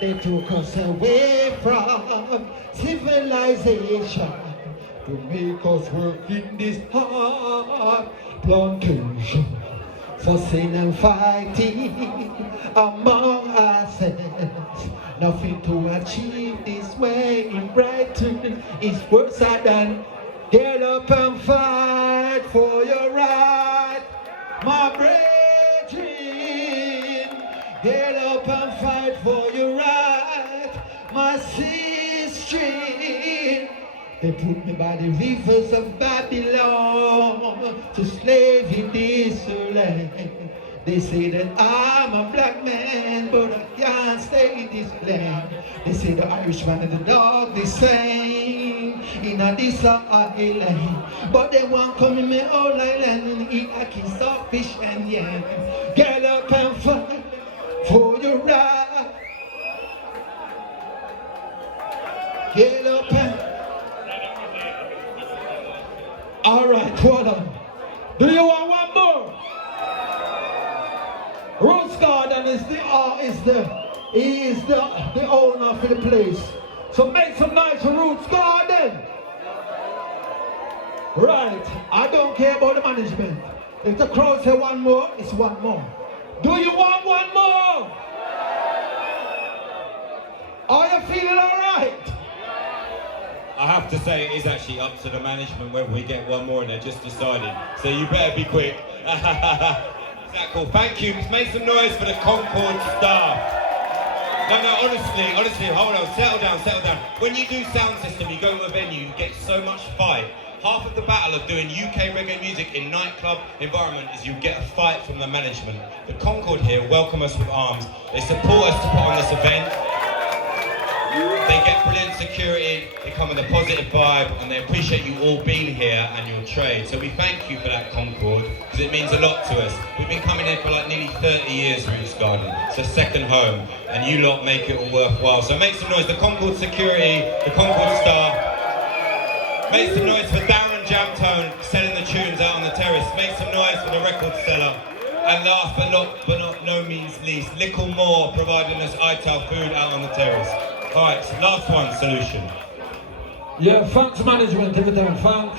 They took us away from civilization to make us work in this hard plantation. Fussing and fighting among ourselves. Nothing to achieve this way in Brighton is worse than get up and fight for your right, my brethren. Get up and fight for your right, my sister. They put me by the rivers of Babylon to slave in this land. They say that I'm a black man, but I can't stay in this land. They say the Irishman and the dog the same in a this island. But they won't come in my old island and eat a kiss of fish and yam. Get up and fight for your right. Get up and... Alright, hold on. Do you want one more? Rose Garden is the owner for the place. So make some noise for Roots Garden. Right. I don't care about the management. If the crowd say one more, it's one more. Do you want one more? Are you feeling alright? I have to say it is actually up to the management whether we get one more and they're just deciding. So you better be quick. Is that cool? Thank you. Let's make some noise for the Concorde staff. No, honestly, hold on, settle down. When you do sound system, you go to a venue, you get so much fight. Half of the battle of doing UK reggae music in nightclub environment is you get a fight from the management. The Concorde here welcome us with arms. They support us to put on this event. They get brilliant security, they come with a positive vibe, and they appreciate you all being here and your trade. So we thank you for that, Concorde, because it means a lot to us. We've been coming here for like nearly 30 years, Roots Garden. It's a second home, and you lot make it all worthwhile. So make some noise, the Concorde security, the Concorde staff. Make some noise for Darren Jamtone selling the tunes out on the terrace. Make some noise for the record seller. And last but not no means least, Little More providing us ITAL food out on the terrace. Alright, last one, Solution. Yeah, thanks management every time.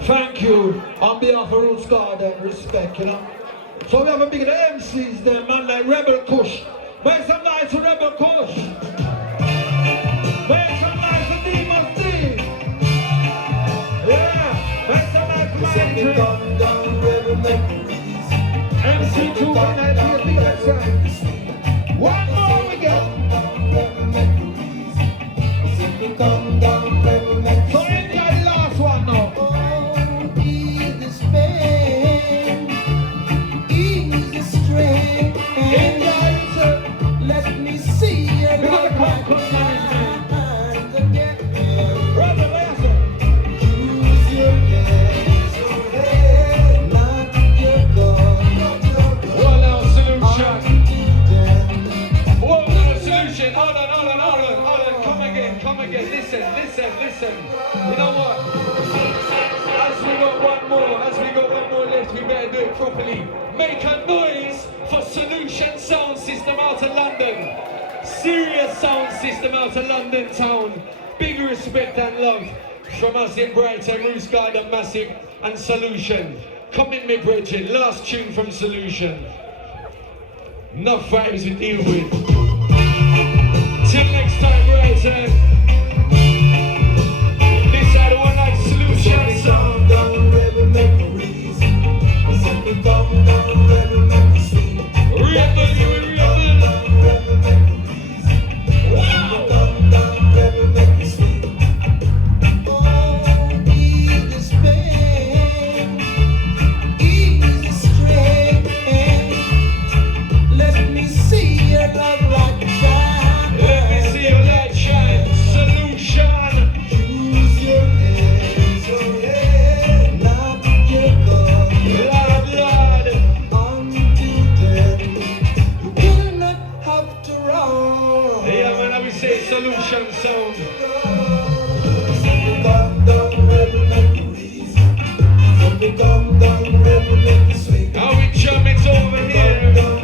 Thank you on behalf of Roots Garden, respect, you know. So we have a big MCs there, man, like Rebel Kush. Make some noise for Rebel Kush. Make some noise for Demon Steve. Yeah, make some noise for my MC2 when I do a big side. One more we get. So enjoy the last one now. Oh, be the Spain, ease the strength. Enjoy it, sir. Let me see your Because love the Concorde management. again. Brother, listen. Use your hands, not your gun. One out solution. Until One out solution. Hold on. Come again. Listen. You know what? As we got one more left, we better do it properly. Make a noise for Solution Sound System out of London. Serious sound system out of London town. Big respect and love from us in Brighton, Roots Garden, massive, and Solution. Come in, me brethren. Last tune from Solution. Enough vibes to deal with. Till next time, Brighton. This are the one like Solution Sound. Solution Sound. Now we jump it over here.